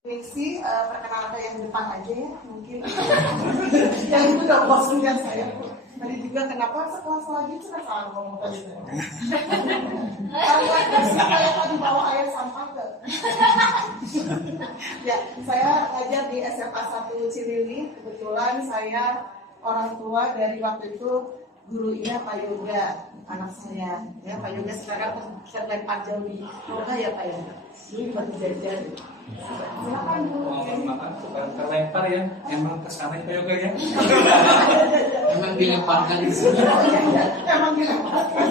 Misi perkenalkan yang depan aja ya mungkin. Yang itu udah bosnya saya. Tadi juga kenapa sekolah selanjutnya sudah salah ngomong tadi. Saya tadi bawa air sampah ke. Ya, saya ngajar di SMA 1 Cilili. Kebetulan saya orang tua dari waktu itu gurunya Pak Yoga, anak saya. Ya, Pak Yoga sekarang terlempar jauh di muka ya Pak Yoga. Ini baru jajan. Silakan Bu. Bukan terlempar ya, emang kesana Pak Yoga ya. Memang dilemparkan di sini. Emang dilemparkan.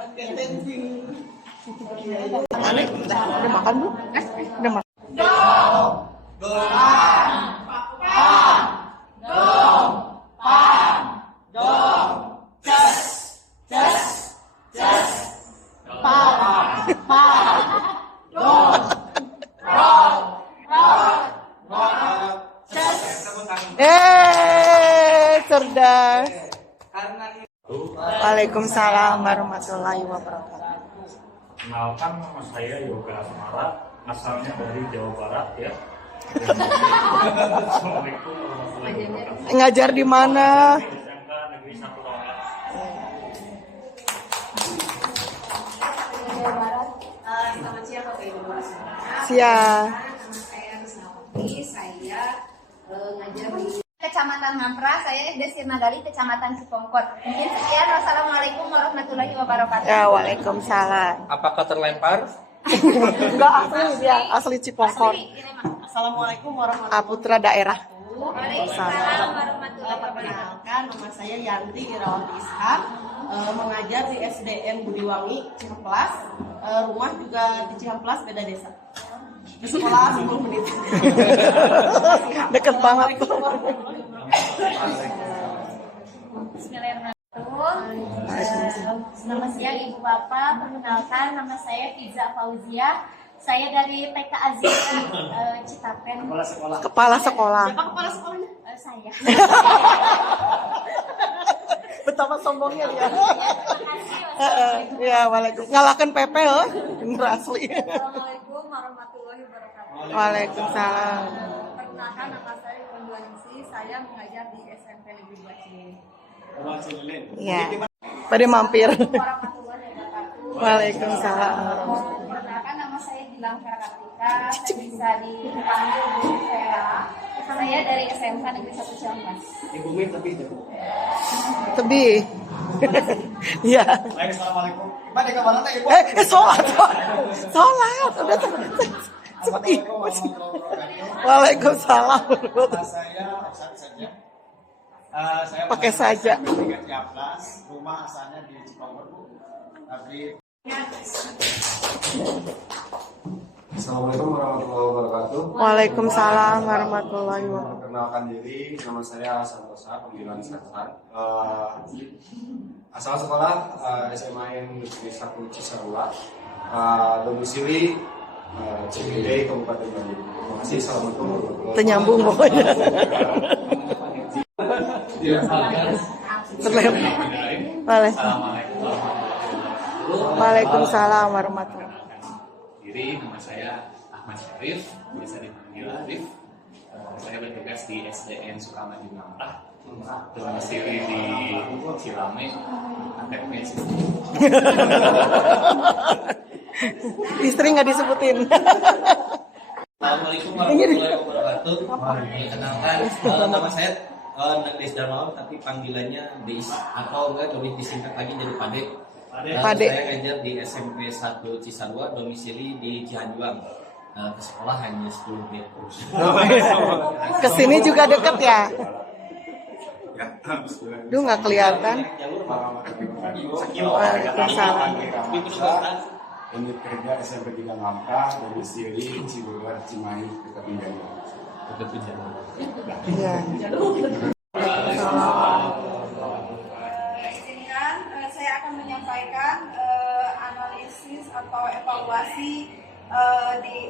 Oke, thank you. Udah makan belum? Udah makan. Cerdas. Waalaikumsalam warahmatullahi wabarakatuh. Kenalkan, nama saya Yoga Asmara, asalnya dari Jawa Barat ya. Assalamualaikum warahmatullahi wabarakatuh. Ngajar di mana? Di SMK Negeri 1 Tonggat. Jawa Barat. Selamat siang Bapak Ibu semuanya. Siang. Nama saya Rusnawati, saya ngajar di Kecamatan Ngampra, saya SD Sirnagali, Kecamatan Cipongkor. Mungkin sekian, wassalamualaikum warahmatullahi wabarakatuh. Ya, waalaikumsalam. Apakah terlempar? Enggak asli dia, asli Cipongkor. Asli, ini mah. Assalamualaikum warahmatullahi Putra daerah. Waalaikumsalam warahmatullahi wabarakatuh. Perkenalkan, nama saya Yanti Irawati Ishak, mengajar di SDN Budiwangi, Cihamplas. Rumah juga di Cihamplas, beda desa. Di sekolah 10 menit. Deket banget. Bismillahirrahmanirrahim. Selamat siang Ibu Bapak, perkenalkan nama saya Fiza Fauzia. Saya dari TK Azizki Citapen. Kepala sekolah. Siapa kepala sekolahnya? Saya. Betapa sombongnya dia. Terima kasih. Ya, waalaikumsalam. Ngalakan Pepe loh. Bener asli. Assalamualaikum warahmatullahi wabarakatuh. Waalaikumsalam. Perkenalkan nama saya Gunduaningsi. Saya mengajar di SMP Negeri 2 Cililin. Iya. Pada mampir. Warahmatullahi wabarakatuh. Waalaikumsalam. Perkenalkan nama saya Gilang Karakatika. Saya bisa dipanggil Bu Vera. Saya dari SMK Negeri 1 Ciamplas. Ibu Min tapi Tebih. Iya. baik, assalamualaikum. Pak di kamar Ibu. Sholat. Sholat. Udah seperti. Waalaikumsalam. Saya saja. Saya Pakai saja. Rumah asalnya di Cipongkor, tapi Assalamualaikum warahmatullahi wabarakatuh. Waalaikumsalam warahmatullahi wabarakatuh. Perkenalkan diri, nama saya Santosa, panggilan Sansan. Asal sekolah SMA Negeri 1 Cisarua, domisili Cikidei, Kabupaten Bandung. Terima kasih. Assalamualaikum warahmatullahi wabarakatuh. Ternyambung pokoknya. Waalaikumsalam warahmatullahi wabarakatuh. Diri, nama saya Ahmad Syarif, biasa dipanggil Arif. Saya bertugas di SDN Sukamaju Ngampra, domisili di Cilame, KTP. Istri nggak disebutin. Assalamualaikum warahmatullahi wabarakatuh. Perkenalkan, nama saya Nagdes Darmawan, tapi panggilannya Deis atau enggak lebih disingkat lagi jadi Pade. Pade. Saya ngajar di SMP 1 Cisarua, domisili di Cihanjuang. Ke sekolah hanya 10 menit. Kesini juga deket ya? Duh nggak kelihatan. Waalaikumsalam. Unit kerja SMP 3 Ngampra, domisili Cibubur, Cimahi, dekat Pinjani. Iya. Izinkan saya akan menyampaikan analisis atau evaluasi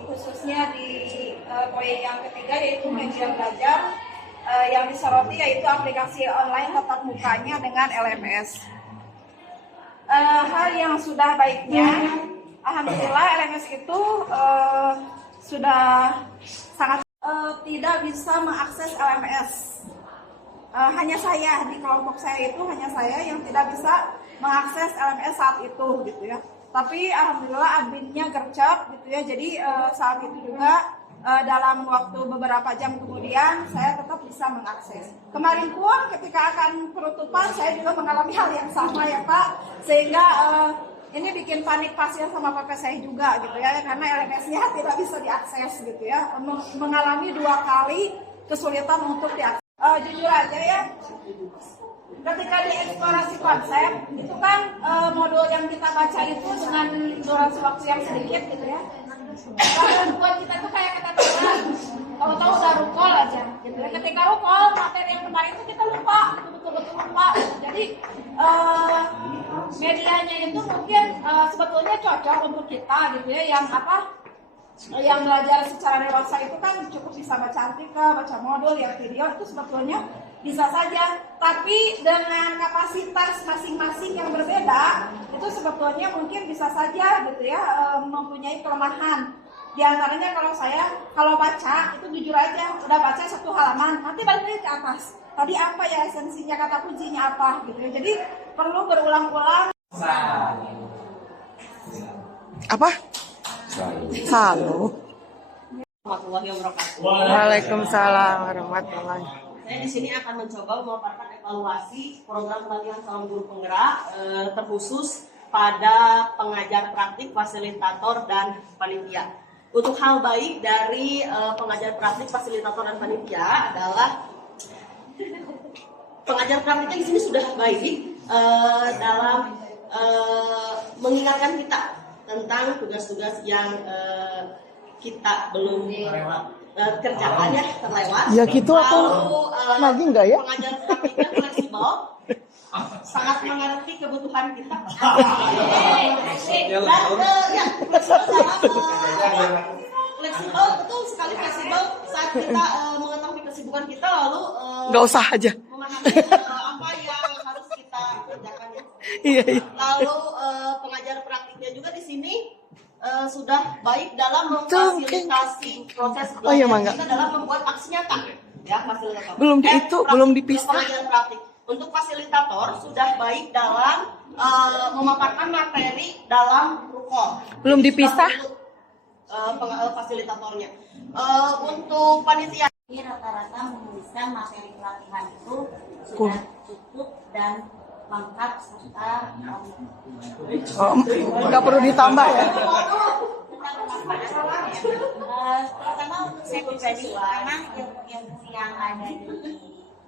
khususnya di poin yang ketiga, yaitu media belajar yang disoroti yaitu aplikasi online tatap mukanya dengan LMS. Hal yang sudah baiknya, alhamdulillah LMS itu sudah sangat tidak bisa mengakses LMS. Hanya saya di kelompok saya itu hanya saya yang tidak bisa mengakses LMS saat itu gitu ya. Tapi alhamdulillah adminnya gercep gitu ya. Jadi saat itu juga dalam waktu beberapa jam kemudian saya tetap bisa mengakses. Kemarin pun ketika akan penutupan saya juga mengalami hal yang sama ya Pak, sehingga ini bikin panik pasien sama papa saya juga gitu ya, karena LMS-nya tidak bisa diakses gitu ya, mengalami 2 kali kesulitan untuk diakses. Jujur aja ya, ketika dieksplorasi konsep itu kan modul yang kita baca itu dengan durasi waktu yang sedikit gitu ya. Kalau buat kita tuh kayak keteteran, tahu-tahu udah rukol aja gitu ya. Ketika rukol materi yang kemarin itu kita lupa, betul-betul lupa. Jadi medianya itu mungkin sebetulnya cocok untuk kita gitu ya, yang belajar secara dewasa itu kan cukup bisa baca artikel, baca modul, yang video itu sebetulnya bisa saja, tapi dengan kapasitas masing-masing yang berbeda itu sebetulnya mungkin bisa saja gitu ya mempunyai kelemahan. Di antaranya kalau baca itu jujur aja udah baca 1 halaman nanti balik lagi ke atas, tadi apa ya esensinya, kata kuncinya apa gitu ya. Jadi perlu berulang-ulang. Apa? Selalu. Waalaikumsalam warahmatullahi. Saya di sini akan mencoba memaparkan evaluasi program pelatihan calon guru penggerak terkhusus pada pengajar praktik, fasilitator, dan panitia. Untuk hal baik dari pengajar praktik, fasilitator, dan panitia adalah pengajar praktiknya di sini sudah baik dalam mengingatkan kita tentang tugas-tugas yang kita belum kerjakan ya, terlewat. Ya gitu aku lagi enggak ya? Pengajar praktiknya fleksibel, sangat mengerti kebutuhan kita. Fleksibel, betul sekali fleksibel saat kita mengetahui kesibukan kita lalu Nggak usah aja. memahami apa yang harus kita kerjakan ya. Iya. Lalu pengajar praktiknya juga di sini sudah baik dalam memfasilitasi proses belajar kita dalam membuat aksi nyata ya, fasilitator. Belum dipisah. Pengajar praktik. Untuk fasilitator sudah baik dalam memaparkan materi dalam rukol. Belum dipisah. Fasilitatornya. Untuk panitia Ini rata-rata menuliskan materi pelatihan itu sudah cukup dan lengkap serta Nggak perlu ditambah ya? terutama untuk saya pribadi karena ilmu-ilmu yang ada di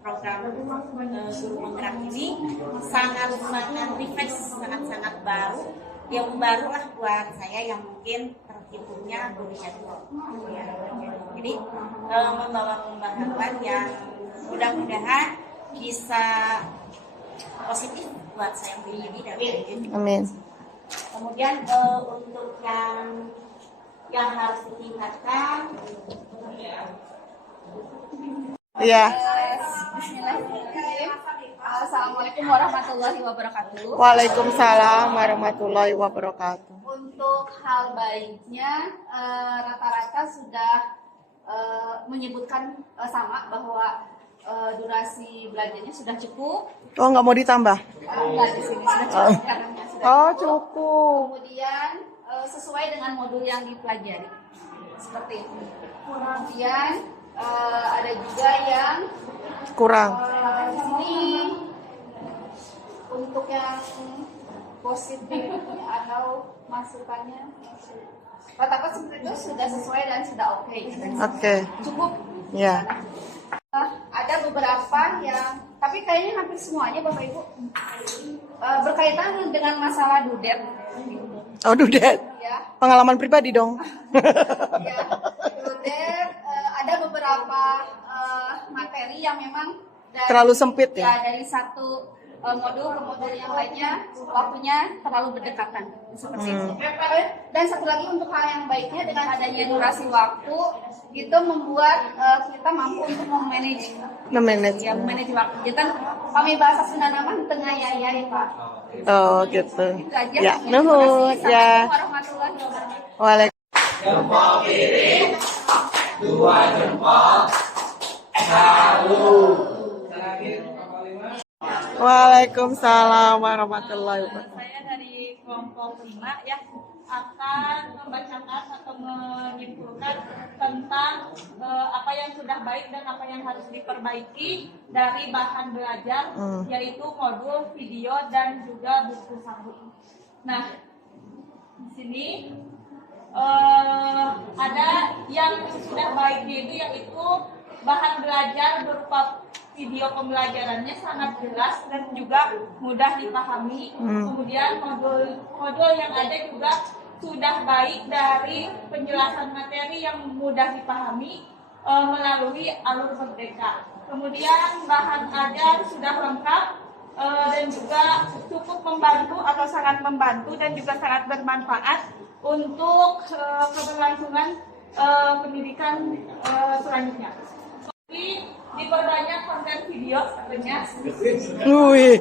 program guru penggerak ini sangat-sangat refresh, sangat-sangat baru, yang baru lah buat saya yang mungkin terhitungnya belum jadul. Jadi membawa pembaharuan yang mudah-mudahan bisa positif buat saya pribadi dan Amin. kemudian untuk yang harus ditingkatkan Iya. Bismillahirrahmanirrahim. Assalamualaikum warahmatullahi wabarakatuh. Waalaikumsalam warahmatullahi wabarakatuh. Untuk hal baiknya rata-rata sudah menyebutkan sama bahwa durasi belajarnya sudah cukup. Oh, nggak mau ditambah? Enggak, di sini sudah cukup karena sudah Oh, cukup. Kemudian sesuai dengan modul yang dipelajari seperti itu. Kemudian ada juga yang Kurang. di sini untuk yang positif atau masukannya rata-rata seperti itu sudah sesuai dan sudah oke. Oke. Cukup. Ya. Ada beberapa yang, tapi kayaknya hampir semuanya Bapak Ibu berkaitan dengan masalah dudet. Oh, dudet. Ya. Pengalaman pribadi dong. Ya, dudet ada beberapa materi yang memang Terlalu sempit ya? Dari satu modul ke modul yang lainnya waktunya terlalu berdekatan seperti itu. Dan satu lagi untuk hal yang baiknya dengan adanya durasi waktu itu membuat kita mampu untuk memanage waktu. Jadi kami bahasa Sunda nama tengah ya Pak. Oh gitu. Itu aja. Ya, nuhun ya. Assalamualaikum warahmatullahi wabarakatuh. Waalaikumsalam. Jempol kiri, dua jempol, satu. Waalaikumsalam warahmatullahi wabarakatuh. Saya dari kelompok 5 ya akan membacakan atau menyimpulkan tentang apa yang sudah baik dan apa yang harus diperbaiki dari bahan belajar yaitu modul video dan juga buku saku. Nah, di sini ada yang sudah baiknya itu yaitu bahan belajar berupa video pembelajarannya sangat jelas dan juga mudah dipahami. Kemudian modul yang ada juga sudah baik dari penjelasan materi yang mudah dipahami melalui alur merdeka. Kemudian bahan ajar sudah lengkap dan juga cukup membantu atau sangat membantu dan juga sangat bermanfaat untuk keberlangsungan pendidikan selanjutnya. Tapi diperbanyak konten video sebenarnya. Wih.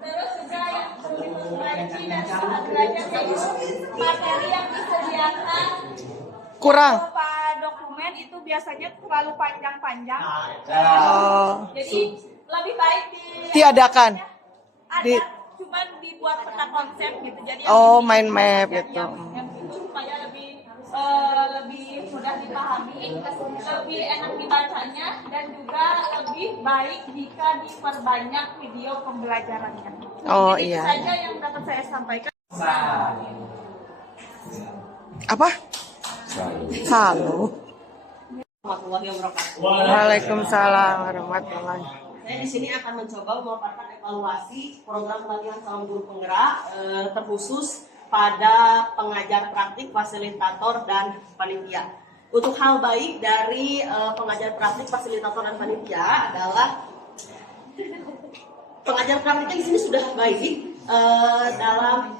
Terus juga yang perlu diperbaiki dan sangat belajar yaitu materi yang disediakan Kurang. berupa dokumen itu biasanya terlalu panjang-panjang. Oh. Jadi lebih baik Tiadakan. ada cuma dibuat peta konsep gitu. Jadi Oh, yang mind map gitu. yang itu supaya lebih mudah dipahami, lebih enak dibacanya dan juga lebih baik jika diperbanyak video pembelajarannya. Oh, Jadi iya. itu saja yang dapat saya sampaikan. Apa? Halo. Warahmatullahi wabarakatuh. Waalaikumsalam warahmatullahi. Saya di sini akan mencoba memaparkan evaluasi program pelatihan calon guru penggerak terkhusus pada pengajar praktik, fasilitator, dan panitia. Untuk hal baik dari pengajar praktik, fasilitator, dan panitia adalah pengajar praktiknya di sini sudah baik dalam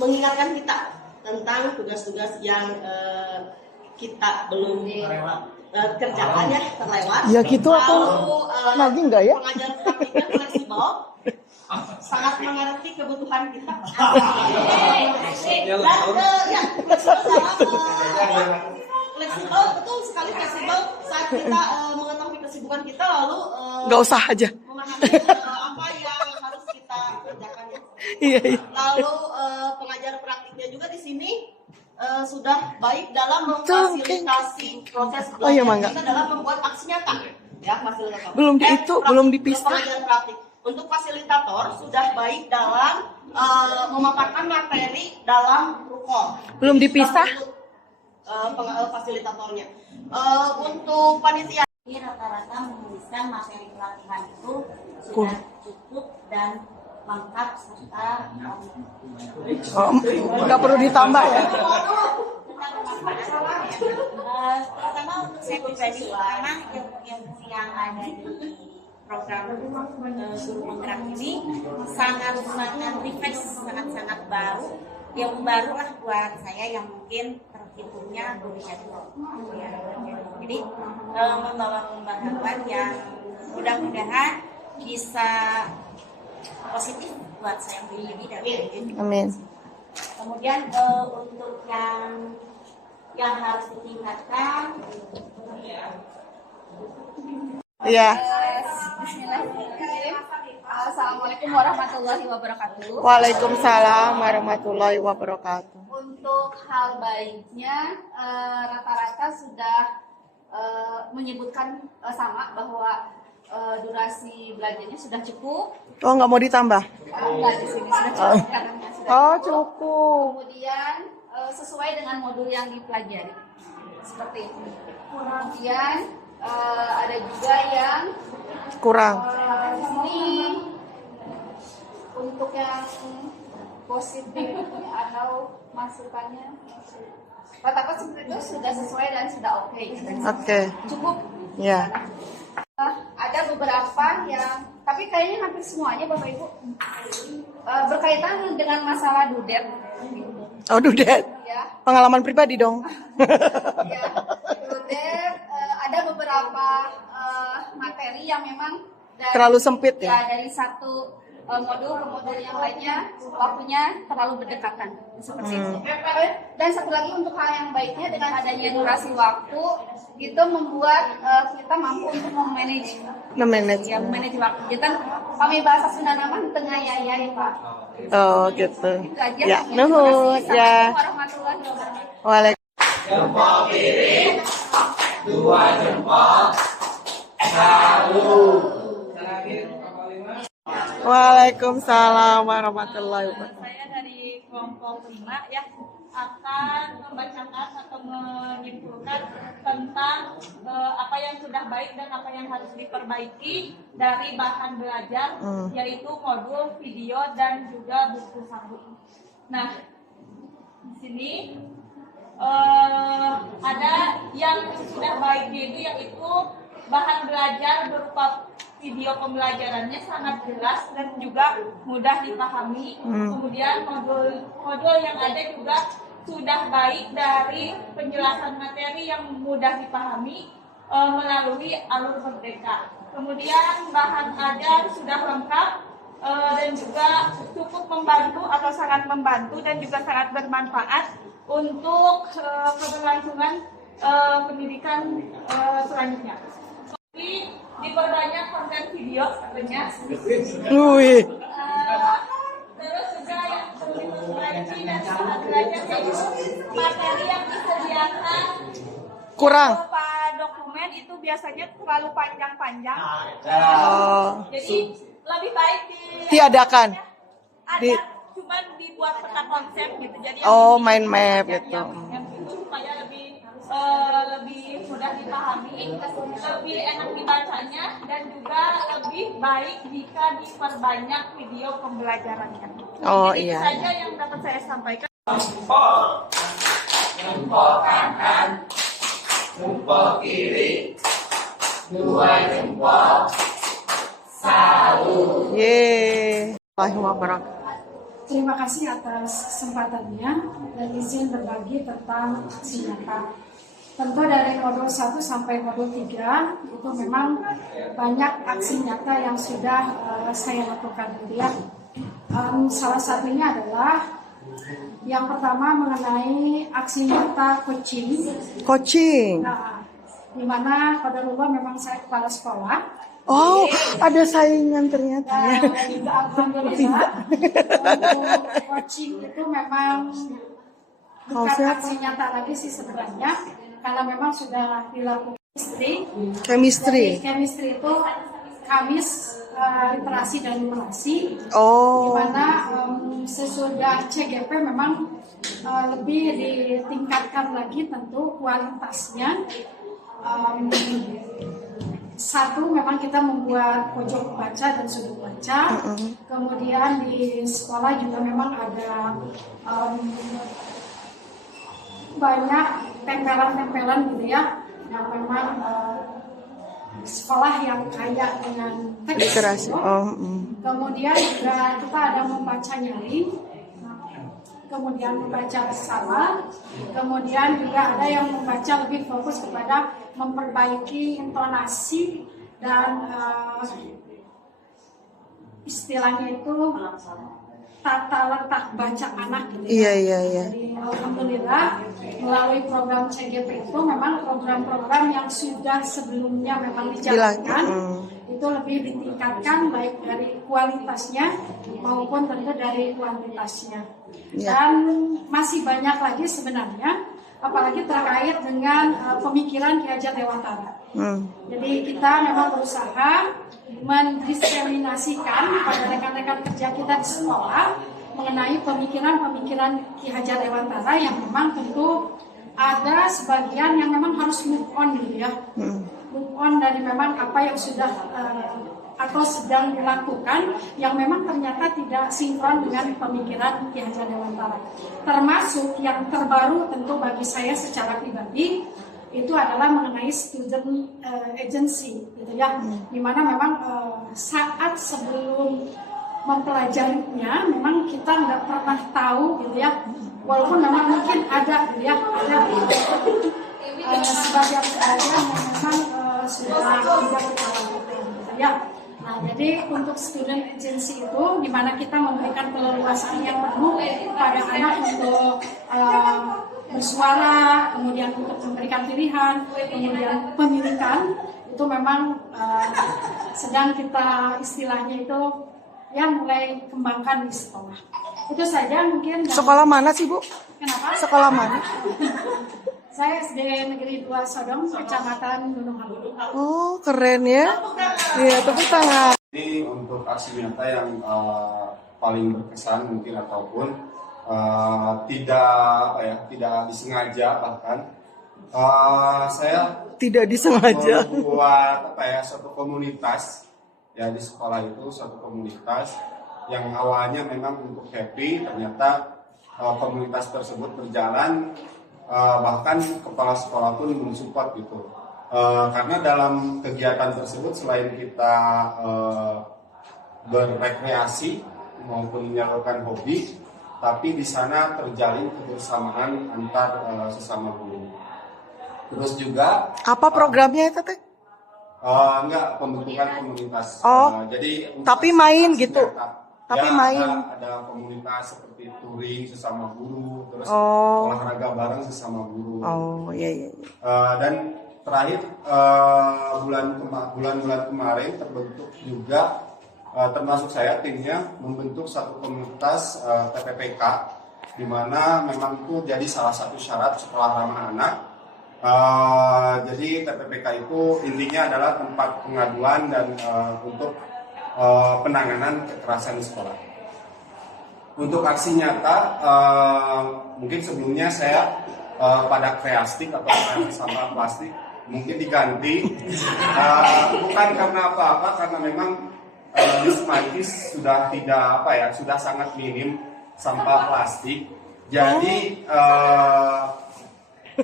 mengingatkan kita tentang tugas-tugas yang kita belum kerjakan ya terlewat. Ya gitu apa? Lagi enggak ya? Pengajar praktiknya fleksibel, sangat mengerti kebutuhan kita. Fleksibel, betul sekali fleksibel saat kita mengetahui kesibukan kita lalu Nggak usah aja. memahami apa yang harus kita kerjakan ya. Iya, iya. Lalu pengajar praktiknya juga di sini sudah baik dalam Betul, memfasilitasi proses Oh, iya, belajar Mangga. kita dalam membuat aksi nyata. Ya, fasilitator. Belum di itu, praktik, belum dipisah. pengajar praktik. Untuk fasilitator sudah baik dalam memaparkan materi dalam rukun. Belum dipisah. Fasilitatornya. Untuk panitia Jadi rata-rata menuliskan materi pelatihan itu sudah cukup dan lengkap serta Oh, nggak perlu ditambah ya? terutama untuk saya pribadi karena ilmu-ilmu yang ada di program guru penggerak ini sangat-sangat refresh, sangat-sangat baru, yang baru lah buat saya yang mungkin terhitungnya berusia tua. Ya. Jadi membawa pembaharuan yang mudah-mudahan bisa positif buat saya pribadi dan Amin. kemudian untuk yang harus ditingkatkan Iya. Bismillahirrahmanirrahim. Assalamualaikum warahmatullahi wabarakatuh. Waalaikumsalam warahmatullahi wabarakatuh. Untuk hal baiknya rata-rata sudah menyebutkan sama bahwa durasi belajarnya sudah cukup. Oh, nggak mau ditambah? Enggak, di sini sudah cukup karena sudah Oh, cukup. cukup. Kemudian sesuai dengan modul yang dipelajari seperti itu. Kemudian ada juga yang Kurang. di sini untuk yang positif atau masukannya rata-rata seperti itu sudah sesuai dan sudah oke. Oke. Cukup. Ya. Ada beberapa yang tapi kayaknya hampir semuanya Bapak Ibu berkaitan dengan masalah dudet. Oh, dudet. Ya. Pengalaman pribadi dong. Ya, dudet ada beberapa materi yang memang dari, Terlalu sempit ya? Dari satu modul ke modul yang lainnya waktunya terlalu berdekatan seperti itu. Dan satu lagi untuk hal yang baiknya dengan adanya durasi waktu itu membuat kita mampu untuk memanage waktu. Kita kami bahasa Sunda nama tengah ya Pak. Oh gitu. Itu aja. Ya, nuhun ya. Assalamualaikum warahmatullahi wabarakatuh. Waalaikumsalam. Jempol kiri, 2 jempol, salut. Waalaikumsalam warahmatullahi wabarakatuh. Saya dari kelompok 5 ya akan membacakan atau menyimpulkan tentang apa yang sudah baik dan apa yang harus diperbaiki dari bahan belajar yaitu modul, video dan juga buku saku. Nah, di sini ada yang sudah baiknya itu yaitu bahan belajar berupa video pembelajarannya sangat jelas dan juga mudah dipahami. Kemudian modul yang ada juga sudah baik dari penjelasan materi yang mudah dipahami melalui alur merdeka. Kemudian bahan ajar sudah lengkap dan juga cukup membantu atau sangat membantu dan juga sangat bermanfaat untuk keberlangsungan pendidikan selanjutnya. Jadi diperbanyak konten video katanya. Wih. Terus juga yang perlu diperbaiki dan saat belajar itu materi yang disediakan Kurang. berupa dokumen itu biasanya terlalu panjang-panjang. Jadi lebih baik Tiadakan. ada cuma dibuat peta konsep gitu. Jadi Mind map gitu. yang itu supaya lebih mudah dipahami, lebih enak dibacanya, dan juga lebih baik jika diperbanyak video pembelajarannya. Oh, Jadi iya. itu saja yang dapat saya sampaikan. Jempol kanan, jempol kiri, 2 jempol, salut. Yeay. Waalaikumsalam. Terima kasih atas kesempatannya dan izin berbagi tentang aksi nyata. Tentu dari modul 1 sampai modul 3 itu memang banyak aksi nyata yang sudah saya lakukan. Ya. Salah satunya adalah yang pertama mengenai aksi nyata coaching. Nah, di mana pada rumah memang saya kepala sekolah. Oh, ada saingan ternyata. Alhamdulillah, untuk coaching itu memang bukan aksi nyata lagi sih sebenarnya, karena memang sudah dilakukan chemistry. Jadi, chemistry itu Kamis literasi dan numerasi, Oh. di mana sesudah CGP memang lebih ditingkatkan lagi tentu kualitasnya. Satu, memang kita membuat pojok baca dan sudut baca. Kemudian di sekolah juga memang ada banyak tempelan-tempelan gitu ya, yang memang sekolah yang kaya dengan teks. Literasi. Kemudian juga kita ada membaca nyaring, kemudian membaca salah, kemudian juga ada yang membaca lebih fokus kepada memperbaiki intonasi dan istilahnya itu tata letak baca anak gitu. Iya. Jadi alhamdulillah melalui program CGP itu memang program-program yang sudah sebelumnya memang dijalankan itu lebih ditingkatkan baik dari kualitasnya maupun tentu dari kuantitasnya. Dan masih banyak lagi sebenarnya, apalagi terkait dengan pemikiran Ki Hajar Dewantara. Jadi kita memang berusaha mendiseminasikan pada rekan-rekan kerja kita di sekolah mengenai pemikiran-pemikiran Ki Hajar Dewantara yang memang tentu ada sebagian yang memang harus move on gitu ya. Move on dari memang apa yang sudah atau sedang dilakukan yang memang ternyata tidak sinkron dengan pemikiran Ki Hajar Dewantara. Termasuk yang terbaru tentu bagi saya secara pribadi itu adalah mengenai student agency gitu ya, dimana memang saat sebelum mempelajarinya memang kita nggak pernah tahu gitu ya, walaupun memang mungkin ada gitu ya, ada sebagian yang memang sudah tidak berjalan gitu ya. Nah Jadi untuk student agency itu di mana kita memberikan keleluasaan yang penuh pada anak untuk bersuara, kemudian untuk memberikan pilihan, kemudian pemilikan itu memang sedang kita istilahnya itu yang mulai kembangkan di sekolah. Itu saja mungkin. Sekolah mana sih, Bu? Kenapa? Sekolah mana? Saya SD Negeri 2 Sodong, Kecamatan Gunung Halu. Oh, keren ya. Iya, tepuk tangan. Ini untuk aksi nyata yang paling berkesan mungkin ataupun tidak disengaja bahkan saya Tidak disengaja. membuat suatu komunitas ya di sekolah itu, suatu komunitas yang awalnya memang untuk happy, ternyata komunitas tersebut berjalan, bahkan kepala sekolah pun mensupport gitu. Karena dalam kegiatan tersebut selain kita berrekreasi maupun menyalurkan hobi, tapi di sana terjalin kebersamaan antar sesama guru. Terus juga Apa programnya itu, Teh? enggak, pembentukan komunitas. Oh, jadi tapi main gitu. Tapi Ya, main. ada komunitas seperti touring sesama guru, terus Oh. olahraga bareng sesama guru. Oh, iya iya. Dan terakhir bulan-bulan kemarin terbentuk juga, termasuk saya timnya membentuk satu komunitas TPPK, di mana memang itu jadi salah satu syarat sekolah ramah anak. Jadi TPPK itu intinya adalah tempat pengaduan dan untuk penanganan kekerasan di sekolah. Untuk aksi nyata, mungkin sebelumnya saya pada kreastik atau kreasi sampah plastik mungkin diganti, bukan karena apa-apa, karena memang di Semancis sudah sudah sangat minim sampah plastik. Jadi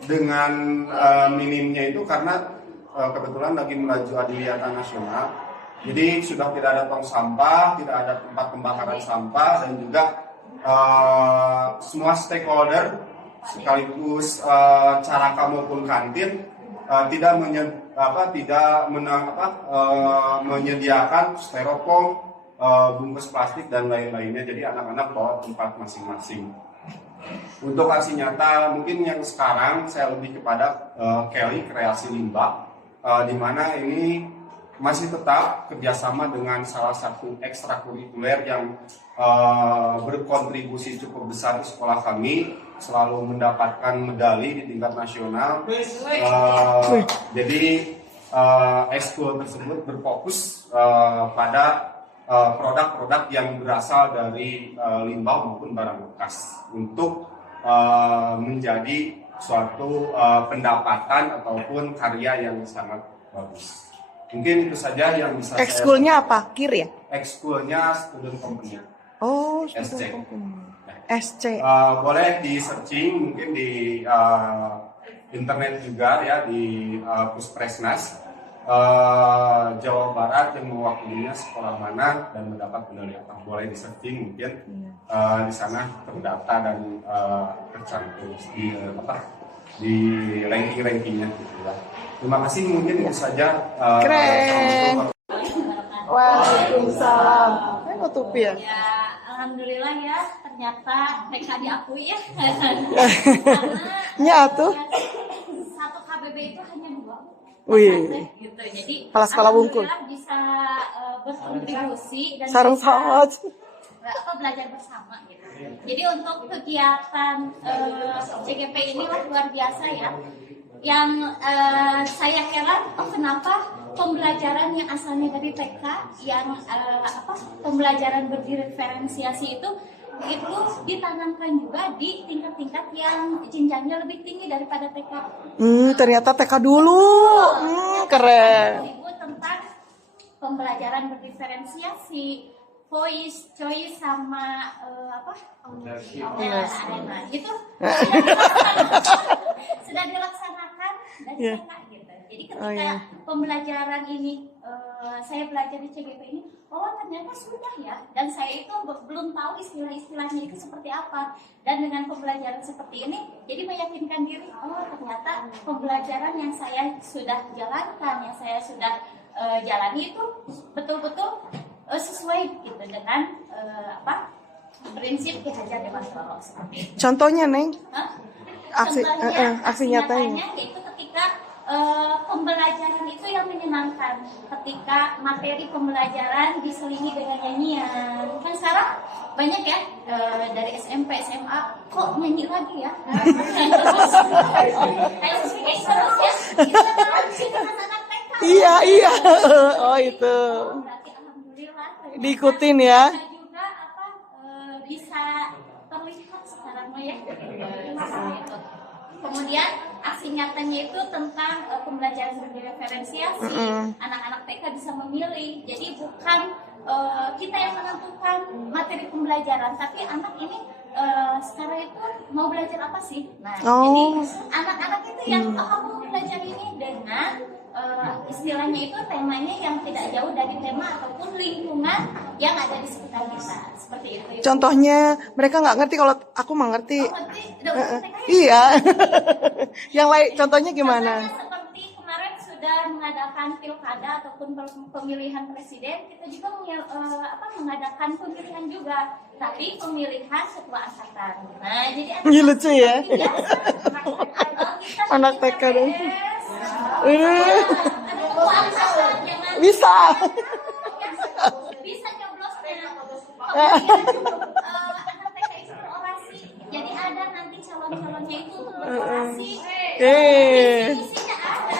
dengan minimnya itu karena kebetulan lagi melaju adiliatan nasional, jadi sudah tidak ada tong sampah, tidak ada tempat pembakaran sampah, dan juga semua stakeholder sekaligus Caraka maupun kantin tidak menyediakan styrofoam, bungkus plastik dan lain-lainnya. Jadi anak-anak bawa tempat masing-masing. Untuk aksi nyata mungkin yang sekarang saya lebih kepada Kelly kreasi limbah, di mana ini masih tetap kerjasama dengan salah satu ekstrakurikuler yang berkontribusi cukup besar di sekolah kami, selalu mendapatkan medali di tingkat nasional. Jadi ekskul tersebut berfokus pada produk-produk yang berasal dari limbah maupun barang bekas untuk menjadi suatu pendapatan ataupun karya yang sangat bagus. Mungkin itu saja yang bisa Ekskulnya apa? KIR ya? Ekskulnya student company. Oh, SC. SC. Boleh di searching mungkin di internet juga ya, di Puspresnas Jawa Barat yang mewakilinya sekolah mana dan mendapat medali apa. Boleh di searching mungkin di sana terdata dan tercantum di ranking-rankingnya gitu ya. Terima kasih, mungkin itu saja. Keren. Waalaikumsalam. Mau tupi ya? Ya, alhamdulillah ya, ternyata mereka diakui ya. Karena Ya tuh. satu KBB itu hanya 2. Wih. Gitu. Jadi Kepala sekolah Wungkul. alhamdulillah bisa berkontribusi dan Sarung bisa, saat. belajar bersama gitu. Jadi untuk kegiatan CGP ini luar biasa ya. Yang saya heran, kenapa pembelajaran yang asalnya dari TK, yang pembelajaran berdiferensiasi itu ditanamkan juga di tingkat-tingkat yang jenjangnya lebih tinggi daripada TK. Ternyata TK dulu. Keren. Ibu tentang pembelajaran berdiferensiasi, voice, choice, sama arena itu sudah dilaksanakan dari TK gitu. Jadi ketika pembelajaran ini saya belajar di CGP ini, ternyata sudah ya, dan saya itu belum tahu istilah-istilahnya itu seperti apa. Dan dengan pembelajaran seperti ini, jadi meyakinkan diri, ternyata pembelajaran yang saya sudah jalankan, yang saya sudah jalani itu betul-betul sesuai gitu dengan prinsip Ki Hajar Dewantara seperti itu. Contohnya, Neng? Aksi Aksi nyatanya. yaitu ketika pembelajaran itu yang menyenangkan, ketika materi pembelajaran diselingi dengan nyanyian. Kan sekarang banyak ya dari SMP, SMA kok nyanyi lagi ya? Terus ya, itu kan anak TK. Iya. Oh itu. Berarti alhamdulillah Diikutin ya. juga bisa terlihat sekarang ya. Gitu. Kemudian aksi nyatanya itu tentang pembelajaran berdiferensiasi. Anak-anak TK bisa memilih. Jadi bukan kita yang menentukan materi pembelajaran, tapi anak ini sekarang itu mau belajar apa sih? Nah, jadi anak-anak itu yang aku mau belajar ini dengan istilahnya itu temanya yang tidak jauh dari tema ataupun lingkungan yang ada di sekitar kita. Seperti itu. Contohnya mereka nggak ngerti, kalau aku mah ngerti. TK Iya. Yang lain contohnya gimana? Contohnya seperti kemarin sudah mengadakan pilkada ataupun pemilihan presiden, kita juga mengadakan pemilihan juga, tapi pemilihan ketua angkatan. Nah, jadi Lucu ya. Anak TK dong. Bisa. Bisa nyoblos anak TK itu berorasi. Jadi ada nanti calon-calonnya itu berorasi. Isinya ada.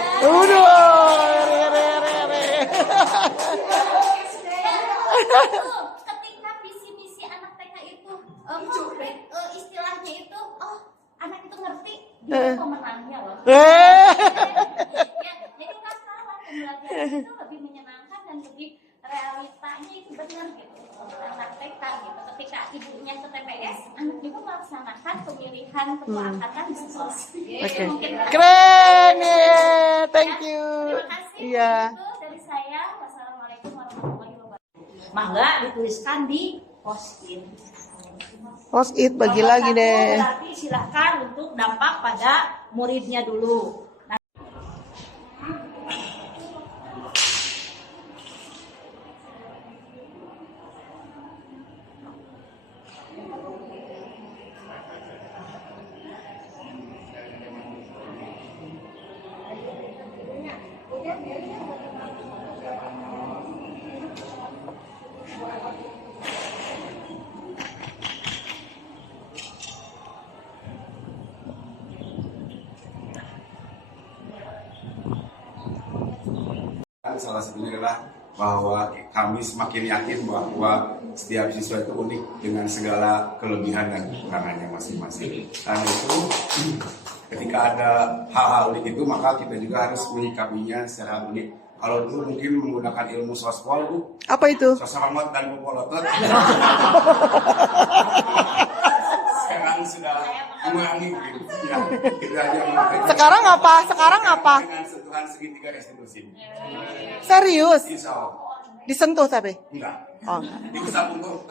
Ketika visi-misi anak TK itu konkret, istilahnya itu, anak itu ngerti, dia pemenangnya loh. Jadi nggak salah, pembelajaran itu lebih menyenangkan dan lebih realitanya itu benar gitu. Anak TK gitu, ketika ibunya ke TPS, anak juga melaksanakan pemilihan ketua angkatan bisa selesai. Mungkin Keren ya, thank you. Terima kasih. Iya. Itu dari saya. Wassalamualaikum warahmatullahi wabarakatuh. Mangga dituliskan di post-it. Post-it bagi lagi deh. Berarti silahkan untuk dampak pada muridnya dulu. Salah satunya adalah bahwa kami semakin yakin bahwa setiap siswa itu unik dengan segala kelebihan dan kekurangannya masing-masing. Karena itu ketika ada hal-hal unik itu, maka kita juga harus menyikapinya secara unik. Kalau dulu mungkin menggunakan ilmu sospol, Bu. Apa itu? Sosramot dan popolotot. Sekarang sudah mengurangi gitu. Ya, kita aja Sekarang apa? dengan sentuhan segitiga restitusi. Serius? Insya Allah. Disentuh tapi? Enggak. Oh. Diusap untuk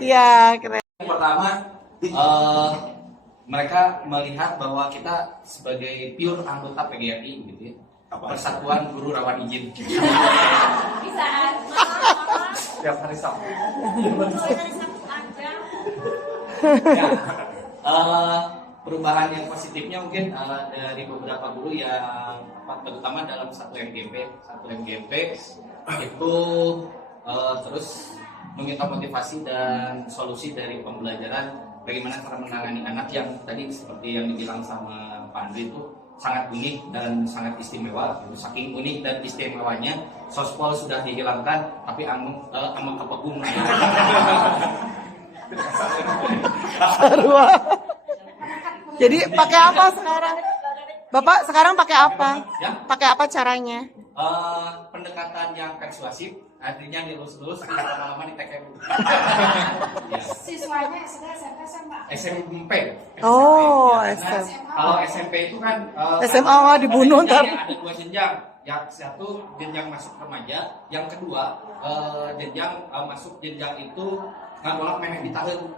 Iya, keren. Yang pertama, mereka melihat bahwa kita sebagai pure anggota PGRI gitu ya. Persatuan Guru Rawan Izin. Bisa. Setiap hari Sabtu. Ya, perubahan yang positifnya mungkin dari beberapa guru yang terutama dalam satu MGP itu terus meminta motivasi dan solusi dari pembelajaran bagaimana cara menangani anak yang tadi seperti yang dibilang sama Pak Andri itu sangat unik dan sangat istimewa. Saking unik dan istimewanya, sospol sudah dihilangkan, tapi amang kepegung. Jadi pakai apa sekarang? Bapak sekarang pakai apa? Ya? Pakai apa caranya? Pendekatan yang persuasif, artinya dilus-lus, kita lama-lama di TK. Ya. Siswanya SD, SMP, SMA. SMP. Oh, Ya, SMP. kalau SMP itu kan SMA dibunuh ntar. ada dua jenjang. Yang satu jenjang masuk remaja, yang kedua jenjang masuk jenjang itu nggak meneh di tahun.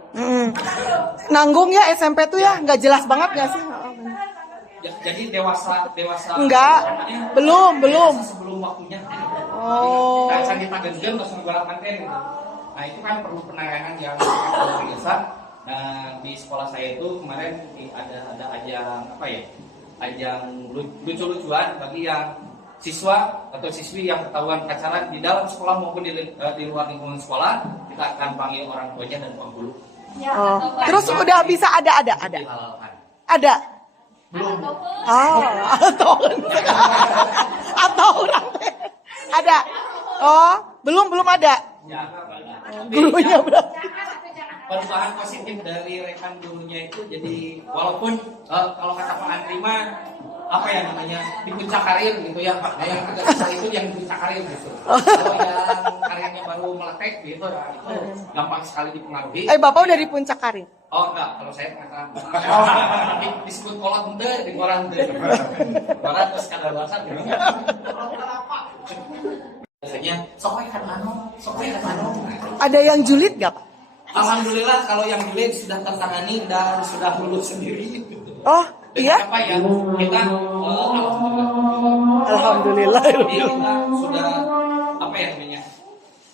Nanggung ya SMP tuh ya, nggak jelas banget nggak sih? jadi dewasa Enggak, anaknya belum. dewasa sebelum waktunya. Oh. Jadi saya ditagenkeun langsung balapan teh gitu. Nah itu kan perlu penanganan yang luar biasa. Nah di sekolah saya itu kemarin ada ajang apa ya, ajang lucu-lucuan bagi yang siswa atau siswi yang ketahuan pacaran di dalam sekolah maupun di luar lingkungan sekolah, kita akan panggil orang tuanya dan penghulu. Oh. Terus udah bisa ada. Dihalalkan. Ada. Belum. Atau orang ada. Oh, belum ada. Ya, Gurunya berarti. perubahan positif dari rekan gurunya itu jadi walaupun kalau kata Pak Andri mah apa ya namanya di puncak karir gitu ya Pak. Nah, yang agak susah itu yang di puncak karir gitu. Kalau yang karirnya baru meletek gitu ya, itu gampang sekali dipengaruhi. Bapak udah di puncak karir. Oh enggak, kalau saya pengetahuan. Disebut kolot ente di koran ente. Koran terus kadar luarsa gitu. Biasanya sok kan anu. Ada yang julid gak Pak? Alhamdulillah kalau yang julid sudah tertangani dan sudah lulus sendiri. Oh, iya? Apa ya? Kita Alhamdulillah. Jadi kita sudah apa ya namanya?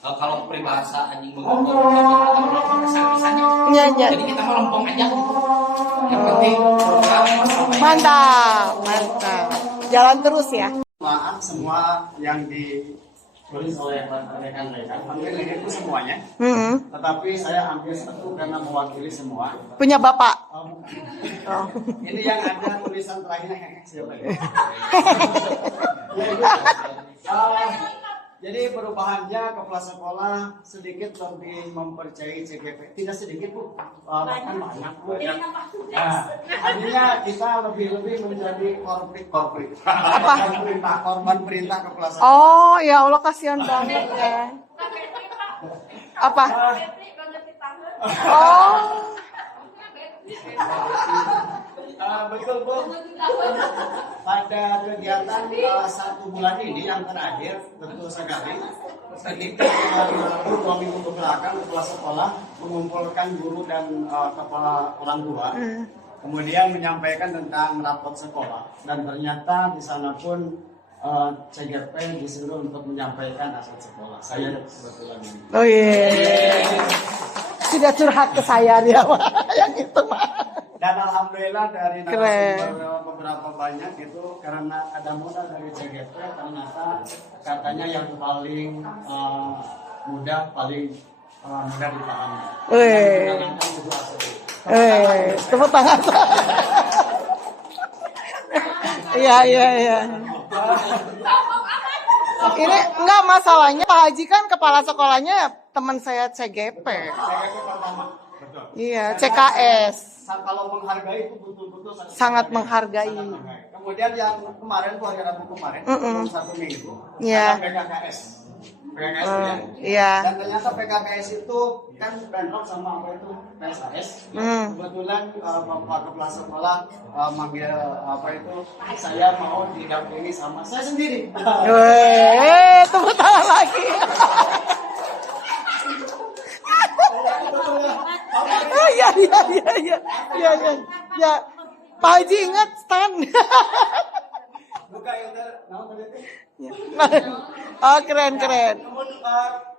Kalau peribahasa anjing menggugur kesan-kesannya. Iya. Jadi kita melempong aja. Yang penting program sampai. Mantap. Jalan terus ya. Maaf semua yang ditulis oleh rekan-rekan, hampir itu semuanya. Tetapi saya ambil satu karena mewakili semua. Punya Bapak. Oh. Ini yang ada tulisan terakhirnya siapa ya? Jadi perubahannya kepala sekolah sedikit lebih mempercayai CGP. Tidak sedikit Bu, bahkan banyak Bu. Artinya kita lebih menjadi korporat. Apa? Korban perintah kepala sekolah. Oh ya Allah, kasihan banget ya. Apa? Oh. Betul Bu. Pada kegiatan 1 bulan ini yang terakhir betul sekali. Ketika 2 minggu kebelakang kepala sekolah mengumpulkan guru dan kepala orang tua, kemudian menyampaikan tentang rapot sekolah dan ternyata di sana pun CGP disuruh untuk menyampaikan aset sekolah. Saya kebetulan ini. Oh iya. Sudah curhat ke saya dia mah. Yang itu mah. Dan alhamdulillah dari narasumber beberapa banyak itu karena ada modal dari CGP ternyata katanya yang paling mudah dipahami. Tepuk tangan. Iya. Ini enggak masalahnya Pak Haji kan kepala sekolahnya teman saya CGP. CGP pertama. Betul. Iya, CKS. Kalau menghargai itu betul-betul sangat menghargai. Kemudian yang kemarin tuh hari Rabu kemarin, 1 minggu, yeah. ada PKKS ya. Iya. Dan ternyata PKKS itu kan bentrok sama apa itu PSKS. Kebetulan Bapak Kepala Sekolah manggil apa itu saya mau didampingi sama saya sendiri. Tepuk tangan lagi. Iya. Pak Haji ingat stand. Buka yang Oh, keren.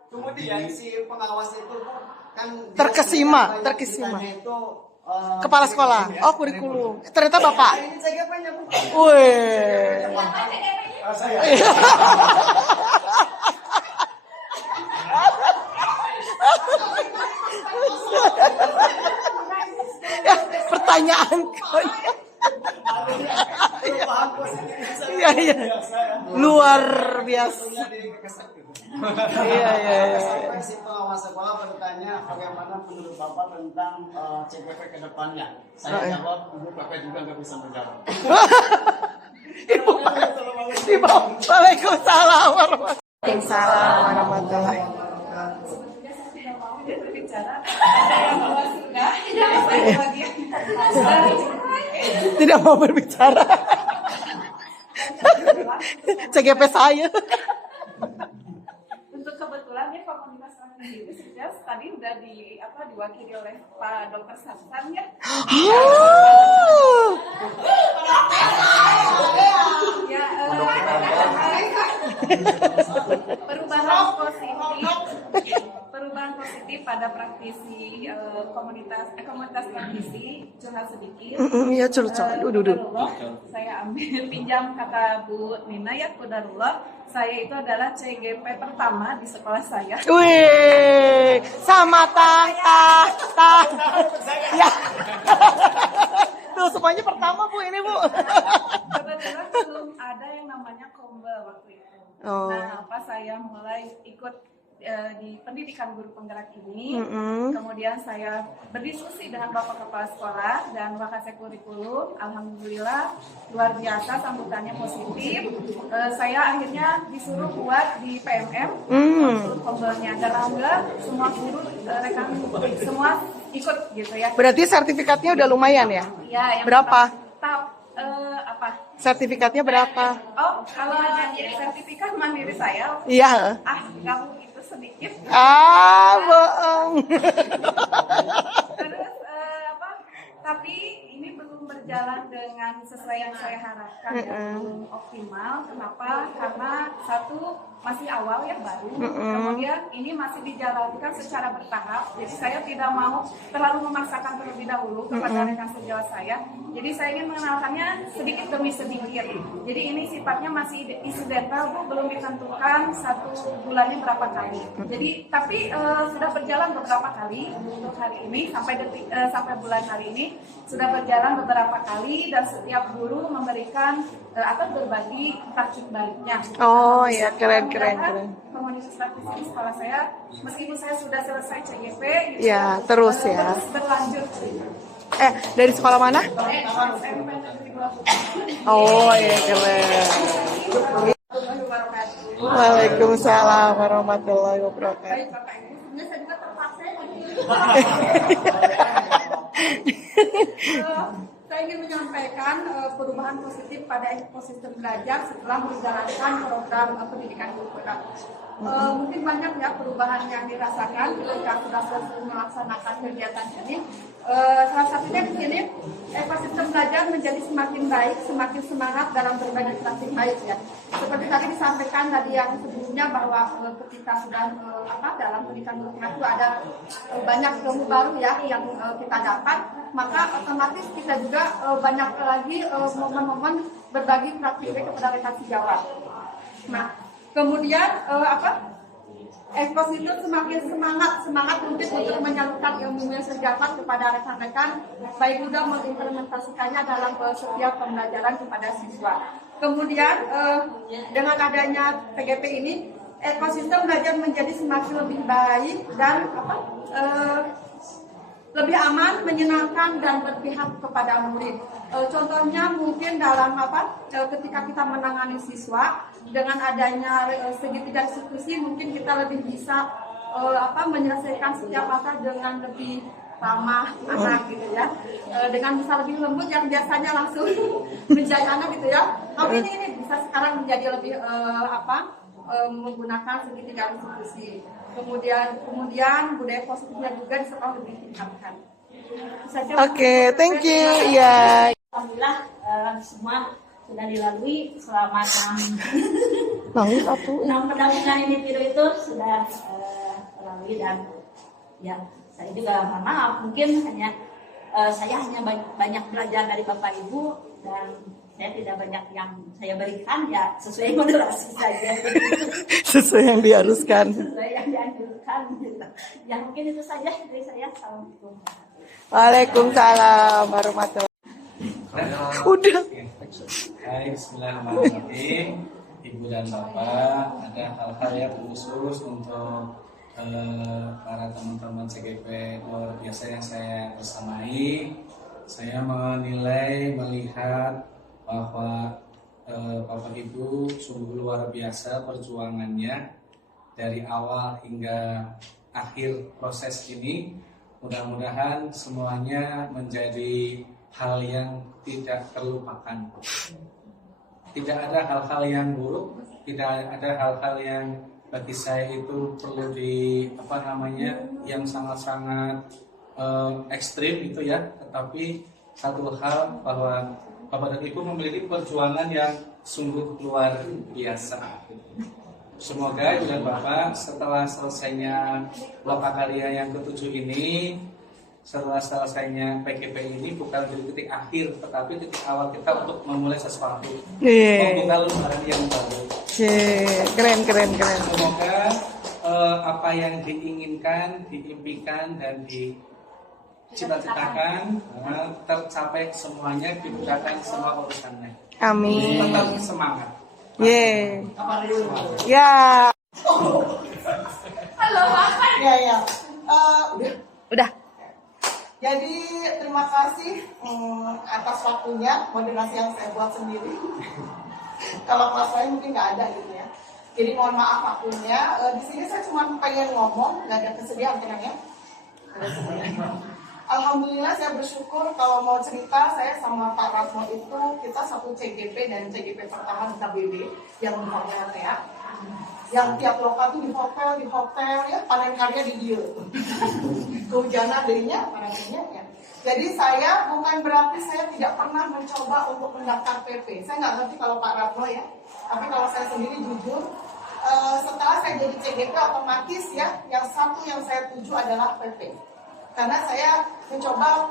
Kemudian si pengawas itu kan terkesima. Itu kepala sekolah. Oh, kurikulum. Ternyata Bapak. Wih. Ya, pertanyaan Iya. Luar biasa. Iya. Si pengawas sekolah bertanya bagaimana menurut Bapak tentang CGP ke depannya. Saya jawab, Ibu Bapak juga nggak bisa menjawab. Ibu, Waalaikumsalam warahmatullahi tidak mau berbicara. CGP saya. Untuk kebetulan ya komunitas Universitas tadi udah diwakili oleh Pak Dr. Sasan ya. positif pada praktisi komunitas praktisi curhat sedikit. Iya, curhat. Qadarullah, saya ambil pinjam kata Bu Nina ya, qadarullah. Saya itu adalah CGP pertama di sekolah saya. Wih, sama tah. Ya. Tuh semuanya pertama Bu ini Bu. Kebetulan belum ada yang namanya kombel waktu itu. Oh. Nah, pas saya mulai ikut di pendidikan guru penggerak ini, kemudian saya berdiskusi dengan Bapak Kepala Sekolah dan Wakasek Kurikulum. Alhamdulillah luar biasa sambutannya positif. Saya akhirnya disuruh buat di PMM kombelnya, dan alhamdulillah semua guru rekan semua ikut gitu ya. Berarti sertifikatnya udah lumayan ya? Iya. Yang berapa? Apa? Sertifikatnya berapa? Oh, kalau sertifikat mandiri saya. Iya. Kamu itu sedikit. Bohong. Terus tapi ini belum berjalan dengan sesuai yang saya harapkan, ya, belum optimal. Kenapa? Karena satu masih awal ya, baru. Kemudian ini masih dijalankan secara bertahap. Jadi saya tidak mau terlalu memaksakan terlebih dahulu kepada rekan sejawat saya. Jadi saya ingin mengenalkannya sedikit demi sedikit. Jadi ini sifatnya masih insidental, Bu, belum ditentukan satu bulannya berapa kali. Jadi tapi sudah berjalan beberapa kali untuk hari ini sampai bulan hari ini sudah berjalan beberapa kali, dan setiap guru memberikan atau berbagi praktik baliknya. Oh ya, keren. Komunitas praktisi di sekolah saya, meskipun saya sudah selesai CGP, ya terus ya. Terus berlanjut. Dari sekolah mana? Oh ya, keren. Waalaikumsalam warahmatullahi wabarakatuh. Baik, Bapak Ibu, sebenarnya saya juga terpaksa saya ingin menyampaikan perubahan positif pada ekosistem belajar setelah menjalankan program pendidikan guru penggerak. Mungkin banyak ya perubahan yang dirasakan ketika sudah selesai melaksanakan kegiatan ini. Salah satunya di sini ekosistem belajar menjadi semakin baik, semakin semangat dalam berbagai praktik baik ya. Seperti tadi disampaikan tadi yang sebelumnya bahwa ketika sudah dalam pendidikan guru penggerak itu ada banyak ilmu baru ya yang kita dapat, maka otomatis kita juga banyak lagi momen-momen berbagi praktik kepada rekan sejawat. Nah, kemudian ekosistem semakin semangat mungkin untuk menyalurkan ilmu yang terdapat kepada rekan-rekan, baik juga mengimplementasikannya dalam setiap pembelajaran kepada siswa. Kemudian dengan adanya PGP ini, ekosistem belajar menjadi semakin lebih baik dan lebih aman, menyenangkan, dan berpihak kepada murid. Contohnya mungkin dalam ketika kita menangani siswa, dengan adanya segitiga diskusi mungkin kita lebih bisa menyelesaikan setiap masalah dengan lebih ramah anak gitu ya, dengan bisa lebih lembut yang biasanya langsung menjadi anak gitu ya. Tapi ini bisa sekarang menjadi lebih menggunakan segitiga diskusi. Kemudian budaya positifnya juga di sekolah lebih ditingkatkan. Oke, thank you. Ya. Alhamdulillah semua sudah dilalui selama 6 pendampingan individu itu sudah terlalui, dan ya saya juga mohon maaf mungkin saya hanya banyak belajar dari Bapak Ibu, dan saya tidak banyak yang saya berikan, ya sesuai moderasi saja. Sesuai yang diharuskan. Sesuai yang dianjurkan gitu. Ya mungkin itu saja dari saya. Assalamualaikum. Waalaikumsalam warahmatullahi wabarakatuh. Udah. Hai, bismillahirrahmanirrahim. Ibu dan Bapak, ada hal-hal yang khusus untuk para teman-teman CGP luar biasa yang saya bersamai. Saya melihat bahwa Bapak Ibu sungguh luar biasa perjuangannya dari awal hingga akhir proses ini. Mudah-mudahan semuanya menjadi hal yang tidak terlupakan. Tidak ada hal-hal yang buruk, tidak ada hal-hal yang bagi saya itu perlu yang sangat-sangat ekstrim gitu ya. Tetapi satu hal bahwa Bapak dan Ibu memiliki perjuangan yang sungguh luar biasa. Semoga Ibu dan Bapak setelah selesainya lokakarya yang ke-7 ini, setelah selesainya PKP ini bukan menjadi titik akhir, tetapi titik awal kita untuk memulai sesuatu. Membuka lembaran yang baru. Keren. Semoga apa yang diinginkan, diimpikan, dan dicita-citakan tercapai semuanya, dimudahkan semua urusannya. Amin. Tetap semangat. Ya. Halo, ya. Udah. Jadi terima kasih atas waktunya, moderasi yang saya buat sendiri. Kalau kelas lain mungkin nggak ada gitu ya. Jadi mohon maaf waktunya. Di sini saya cuma pengen ngomong, nggak ada kesedihan tenangnya. Alhamdulillah saya bersyukur kalau mau cerita saya sama Pak Ratno itu kita satu CGP dan CGP pertama di KBB yang di hotel ya. Yang tiap lokal itu di hotel ya, panen karya di dia. Kehujanan dirinya, panennya ya. Jadi saya bukan berarti saya tidak pernah mencoba untuk mendaftar PP. Saya nggak ngerti kalau Pak Ratno ya. Tapi kalau saya sendiri jujur, setelah saya jadi CGP otomatis ya, yang satu yang saya tuju adalah PP. Karena saya mencoba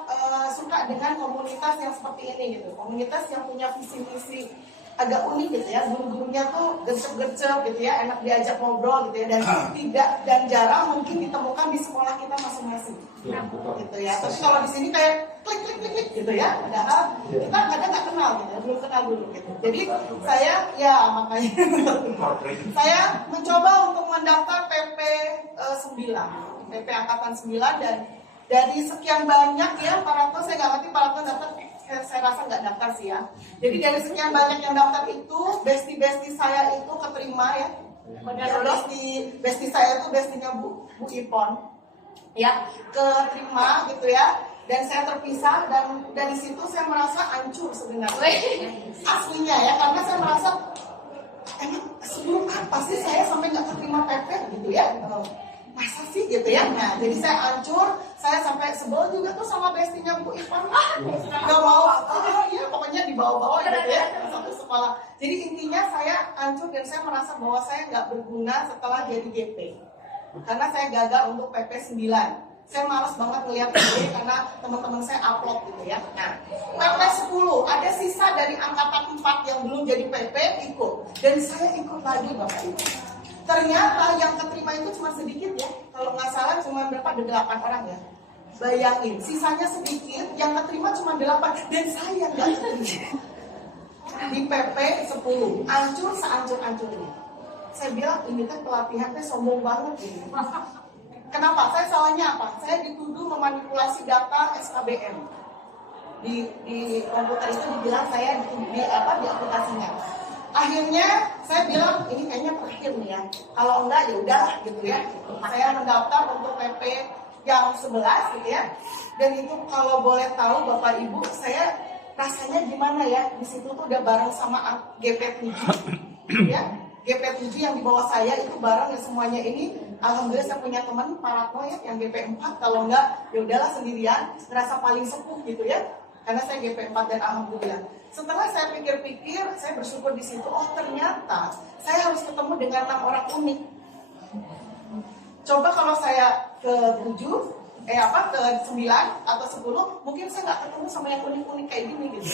suka dengan komunitas yang seperti ini gitu, komunitas yang punya visi misi agak unik gitu ya, guru-gurunya tuh gercep-gercep gitu ya, enak diajak ngobrol gitu ya, dan jarang mungkin ditemukan di sekolah kita masing-masing gitu ya. Tapi kalau di sini kayak klik gitu ya, padahal kita kadang nggak kenal gitu, belum kenal dulu gitu. Jadi saya ya makanya saya mencoba untuk mendaftar PP 9, PP angkatan 9 dan dari sekian banyak ya, Pak Ratno saya nggak ngerti Pak Ratno daftar, saya rasa nggak daftar sih ya. Jadi dari sekian banyak yang daftar itu, besti saya itu keterima ya. Terus di besti saya itu bestinya Bu Ipon, ya keterima gitu ya. Dan saya terpisah dan dari situ saya merasa hancur sebenarnya. Aslinya ya, karena saya merasa emang sebelum apa sih saya sampai nggak keterima PP gitu ya. Masa sih gitu ya. Nah jadi saya hancur, saya sampai sebel juga tuh sama bestinya Bu Ipon. Gak mau, ya pokoknya dibawa-bawa gitu ya satu sekolah. Jadi intinya saya hancur dan saya merasa bahwa saya nggak berguna setelah jadi GP. Karena saya gagal untuk PP 9. Saya malas banget ngeliat ini karena teman-teman saya upload gitu ya. Nah, PP 10 ada sisa dari angkatan 4 yang belum jadi PP ikut. Dan saya ikut lagi Bapak Ibu. Ternyata yang keterima itu cuma sedikit ya. Kalau nggak salah cuma berapa? 8 orang ya. Bayangin, sisanya sedikit, yang keterima cuma 8 dan saya nggak keterima. Di PP 10, hancur sehancur-hancurnya. Saya bilang ini kan pelatihan teh sombong banget ini. Kenapa? Saya salahnya apa? Saya dituduh memanipulasi data SKBM. Di komputer itu dibilang saya di aplikasinya. Akhirnya saya bilang ini kayaknya terakhir nih ya. Kalau enggak ya udah gitu ya. Saya mendaftar untuk PP yang 11 gitu ya. Dan itu kalau boleh tahu Bapak Ibu, saya rasanya gimana ya? Di situ tuh udah bareng sama GP7 ya. GP7 yang di bawah saya itu bareng ya semuanya ini. Alhamdulillah saya punya teman Pak Ratno ya yang GP4. Kalau enggak ya udahlah sendirian, ngerasa paling sepuh gitu ya. Karena saya GP4 dan alhamdulillah. Setelah saya pikir-pikir, saya bersyukur di situ. Oh ternyata saya harus ketemu dengan 6 orang unik. Coba kalau saya ke 7, ke 9 atau 10, mungkin saya nggak ketemu sama yang unik-unik kayak gini gitu.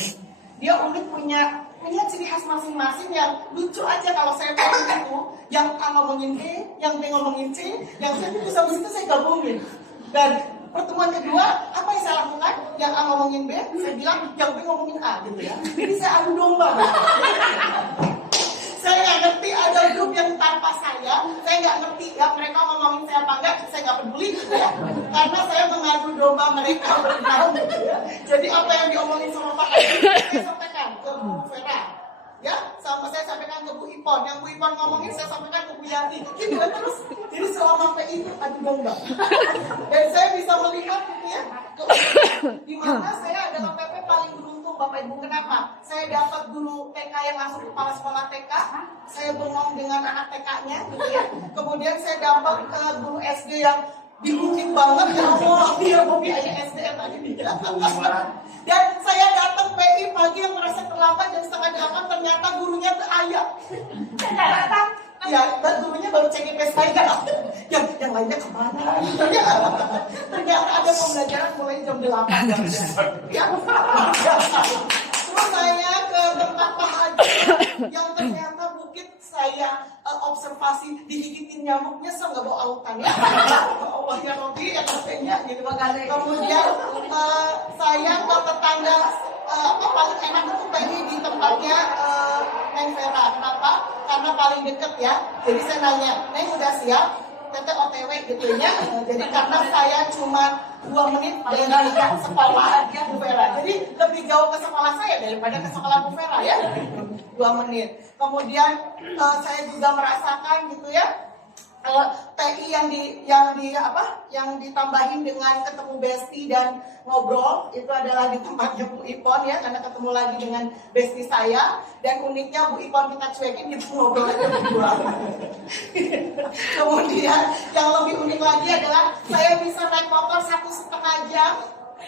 Dia unik punya ciri khas masing-masing yang lucu aja kalau saya tahu itu. Yang A ngomongin B, yang B ngomongin C, yang C itu sama situ saya gabungin. Dan pertemuan kedua, apa yang saya lakukan? Yang A ngomongin B, saya bilang yang B ngomongin A gitu ya. Jadi saya adu domba. Saya nggak ngerti ada grup yang tanpa saya nggak ngerti ya mereka ngomongin saya apa enggak, saya nggak peduli gitu ya. Karena saya mengadu domba mereka berenam gitu ya. Jadi apa yang diomongin sama Pak saya sampaikan ke Bu Vera. Ya, sama saya sampaikan ke Bu Ipon. Yang Bu Ipon ngomongin saya sampaikan ke Bu Yanti. Gitu ya terus. Jadi selama PI itu adu domba. Dan saya bisa melihat gitu ya. Di mana saya adalah PP paling beruntung Bapak Ibu. Kenapa? Saya dapat guru TK yang langsung kepala sekolah TK. Saya bengong dengan anak TK-nya gitu ya. Kemudian saya dapat guru SD yang dibukin banget ya Allah. Dia hobi aja SDM tadi dia. Dan saya datang PI pagi yang merasa terlambat jam 7:30 ternyata gurunya tuh ayah. Saya datang Ya, dan gurunya baru CGP saya. Yang lainnya kemana? Ternyata ada pembelajaran mulai jam 8. Ya. Terus saya ke tempat Pak Haji yang ternyata bukit saya observasi digigitin nyamuk, nyesel nggak bawa autan ya. Allah ya Robi ya katanya gitu. Kemudian saya ke tetangga paling enak itu PI di tempatnya Neng Vera. Kenapa? Karena paling deket ya. Jadi saya nanya, Neng udah siap? Teteh OTW gitu ya. Jadi karena saya cuma 2 menit dari sekolah Bu Vera. Jadi lebih jauh ke sekolah saya daripada ke sekolah Bu Vera ya. 2 menit. Kemudian saya juga merasakan gitu ya. TI yang ditambahin dengan ketemu Besti dan ngobrol itu adalah di tempatnya Bu Ipon ya, karena ketemu lagi dengan Besti saya, dan uniknya Bu Ipon kita cuekin gitu ngobrolnya berdua. Kemudian yang lebih unik lagi adalah saya bisa naik motor 1,5 jam.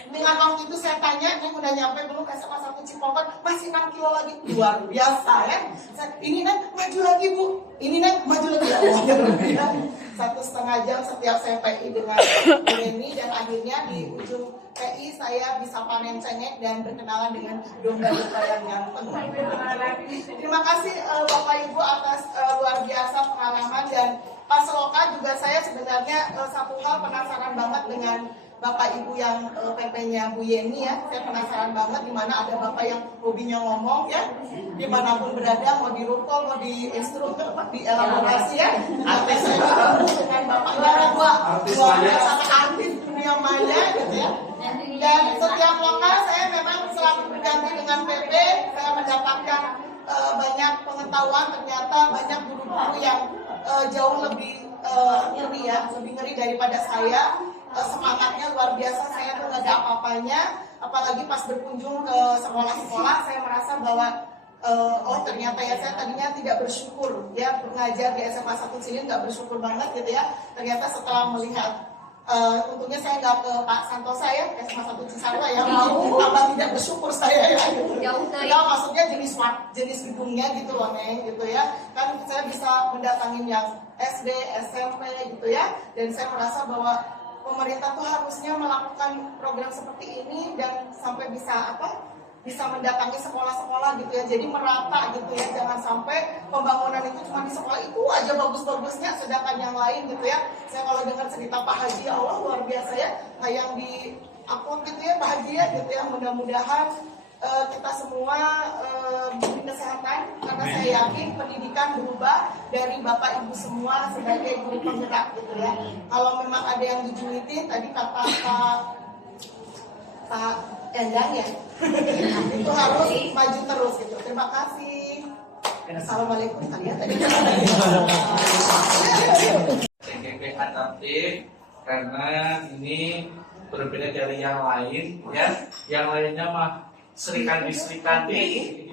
Dengan waktu itu saya tanya, Neng udah nyampe belum SMA 1 Cipongkor? Masih 6 kilo lagi. Luar biasa ya. Ini Neng maju lagi Bu. Ini Neng maju lagi ya. 1,5 jam setiap saya PI dengan Reni, dan akhirnya di ujung PI saya bisa panen cengek dan berkenalan dengan domba-domba yang ganteng. Terima kasih Bapak Ibu atas luar biasa pengalaman, dan Pak Seloka juga saya sebenarnya satu hal penasaran banget dengan Bapak Ibu yang PP-nya Bu Yeni ya. Saya penasaran banget di mana ada Bapak yang hobinya ngomong ya. Dimanapun berada, mau di rukol, mau di instruktur, di elaborasi ya. Artis saya dengan Bapaknya luar biasa aktif dunia maya gitu ya. Dan setiap lokal saya memang selalu berganti dengan PP. Saya mendapatkan banyak pengetahuan, ternyata banyak guru-guru yang jauh lebih ngeri ya, lebih ngeri daripada saya. Semangatnya luar biasa, saya tuh gak ada apa-apanya. Apalagi pas berkunjung ke sekolah-sekolah, saya merasa bahwa oh ternyata ya, saya tadinya tidak bersyukur ya, mengajar di SMA 1 Cilin gak bersyukur banget gitu ya. Ternyata setelah melihat untungnya saya nggak ke Pak Santosa ya, SMA 1 Cisarua ya, tambah tidak bersyukur saya ya. Ya maksudnya jenis gedungnya gitu loh Neng gitu ya. Kan saya bisa mendatangin yang SD, SMP gitu ya, dan saya merasa bahwa pemerintah tuh harusnya melakukan program seperti ini dan sampai bisa mendatangi sekolah-sekolah gitu ya, jadi merata gitu ya, jangan sampai pembangunan itu cuma di sekolah itu aja bagus-bagusnya, sedangkan yang lain gitu ya. Saya kalau dengar cerita Pak Haji, Allah luar biasa ya, yang di upload gitu ya Pak Haji ya gitu ya. Mudah-mudahan kita semua diberi kesehatan, karena saya yakin pendidikan berubah dari Bapak Ibu semua sebagai guru penggerak gitu ya. Kalau memang ada yang dijulitin, tadi kata Pak Endang ya, itu harus maju terus gitu. Terima kasih. Assalamualaikum kalian tadi. TGP adaptif karena ini berbeda dari yang lain ya. Yang lainnya mah serikandi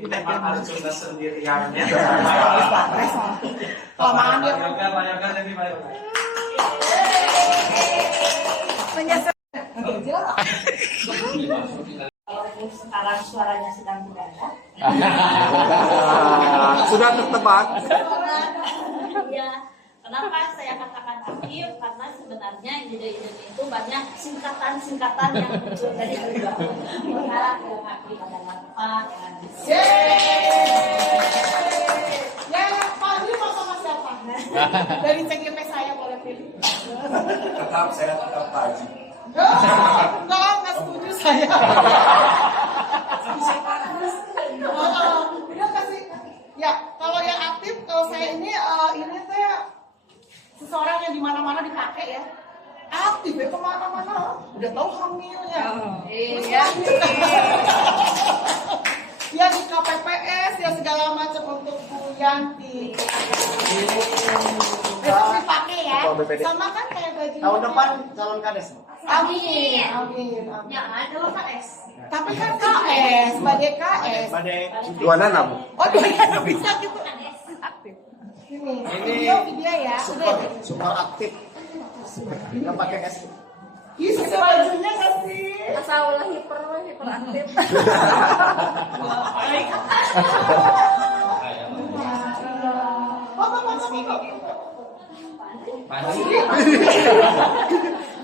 tema Arjuna sendiriannya. Mayoga ini Mayoga. Walaupun sekarang suaranya sedang tidak ada. Sudah tertebak. Iya. Kenapa saya katakan aktif? Karena sebenarnya ide-ide itu banyak singkatan-singkatan yang muncul dari beliau. Maka yang aktif adalah Pak. Ya, Pak ini mau sama siapa? Dari CGP saya boleh pilih. Saya tetap Pak Haji. Enggak setuju saya. Udah kasih. Ya, kalau yang aktif, kalau saya ini saya seseorang yang di mana-mana dipakai ya. Aktif ya kemana-mana. Udah tahu hamilnya. Iya. Ya di KPPS ya segala macam untuk Bu Yanti. Itu dipakai ya. Sama kan kayak baju. Tahun depan calon kades. Amin. Jangan kalau KS. Tapi kan KS, sebagai KS. Dua nanam. Oh, dia bisa gitu. Aktif. Ini video ya. Super aktif. Nggak pakai es. Isi bajunya nggak sih? Asal hiperaktif.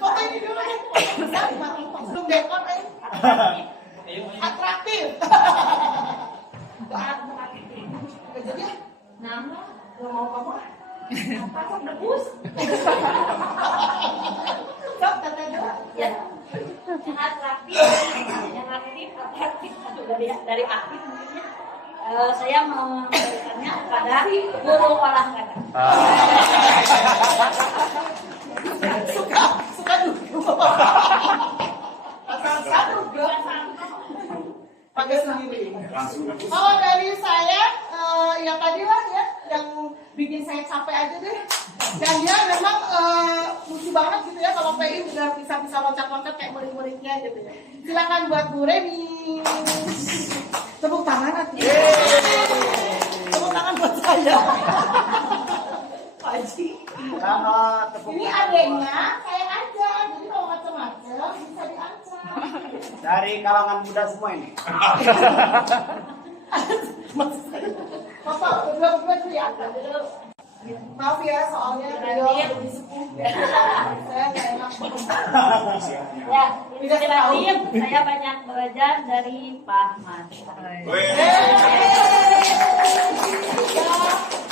Foto ini dulu deh. Belum dekor atraktif. Jadi nama nggak mau kamu. Apa debus? Sok kata dulu. Ya. Yang atraktif, atraktif dari aktif mungkinnya. Saya memberikannya kepada guru olahraga. Suka dulu. Asal dulu. Pakai sendiri. Kalau dari saya, yang tadi lah ya, yang bikin saya capek aja deh. Dan dia memang lucu banget gitu ya, kalau PI udah bisa loncat-loncat kayak murid-muridnya gitu ya. Silakan buat Bu Remi. Tepuk tangan atuh. Tepuk tangan buat saya. Pak Haji. Ini adeknya saya aja, jadi kalau macam-macam bisa diancam. Dari kalangan muda semua ini. Bapak, berdua tuh ya. Maaf ya, soalnya beliau lebih sepuh. Saya nggak enak. Ya, inspiratif. Saya banyak belajar dari Pak Ahmad.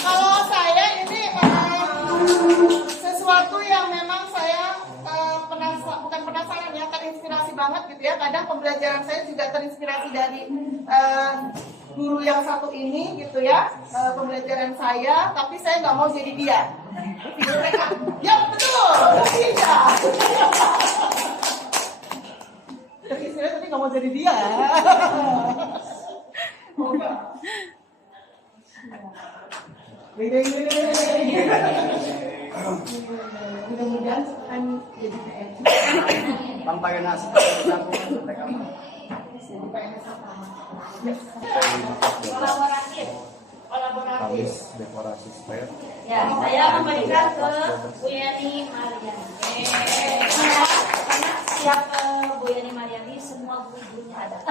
Kalau saya ini sesuatu yang memang saya bukan penasaran ya, terinspirasi banget gitu ya. Kadang pembelajaran saya juga terinspirasi dari guru yang satu ini gitu ya, pembelajaran saya, tapi saya nggak mau jadi dia. Ya betul, iya. Terinspirasi tapi nggak mau jadi dia. Mudah-mudahan akan jadi PNS. Bang pakai nasi. Kolaboratif. Dekorasi spare. Ya, saya memberikan ke Bu Yani Mariani. Karena setiap Bu Yani Mariani semua guru-gurunya ada.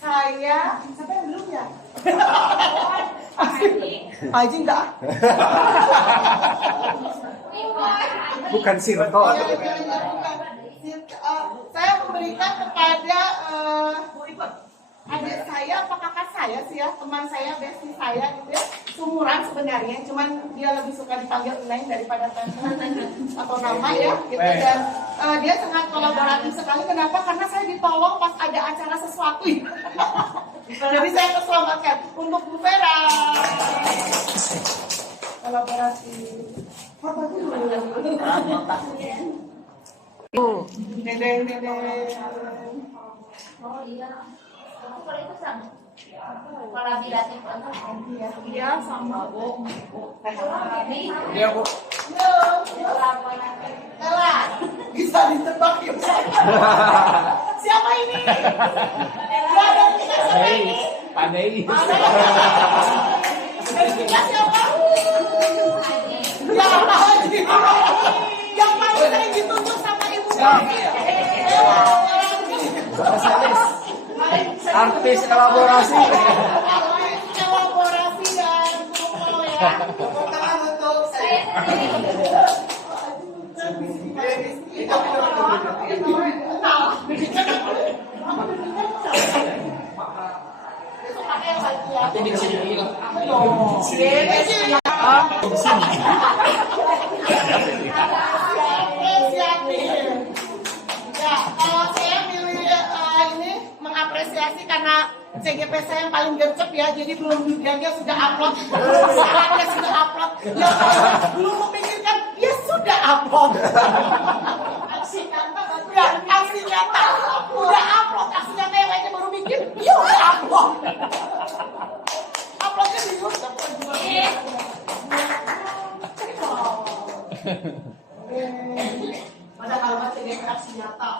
Saya, siapa yang belum ya? Pak Haji enggak? Bukan Sirto. Saya memberikan kepada adik saya, apa kakak saya sih ya, teman saya, bestie saya gitu ya, sumuran sebenarnya, cuman dia lebih suka dipanggil Neng daripada Tante atau nama ya, gitu. Dan dia sangat kolaboratif sekali. Kenapa? Karena saya ditolong pas ada acara sesuatu. Jadi saya keselamatkan untuk Bu Vera. Kolaborasi. Apa dulu? Dedeng. Oh iya. Kalau itu sama. Kolaboratif Iya sama Bu. Iya Bu. Ella, bisa ditebak ya? Siapa ini? Ella dan kita siapa ini? Pandai. Dari kita siapa? Ya Haji. Yang mana saya ditunjuk sama Ibu Haji? Artis elaborasi. Elaborasi dan kumpul ya. Tangan untuk saya. Nanti di sini lah. Ya, kalau saya milih ini mengapresiasi karena CGP saya yang paling gercep ya, jadi belum dia sudah upload, saatnya sudah upload, ya belum memikirkan dia sudah upload. Aksi nyata, udah upload, aksi nyata yang lainnya baru mikir, ya udah upload. Uploadnya di YouTube. Padahal masih dia aksi nyata.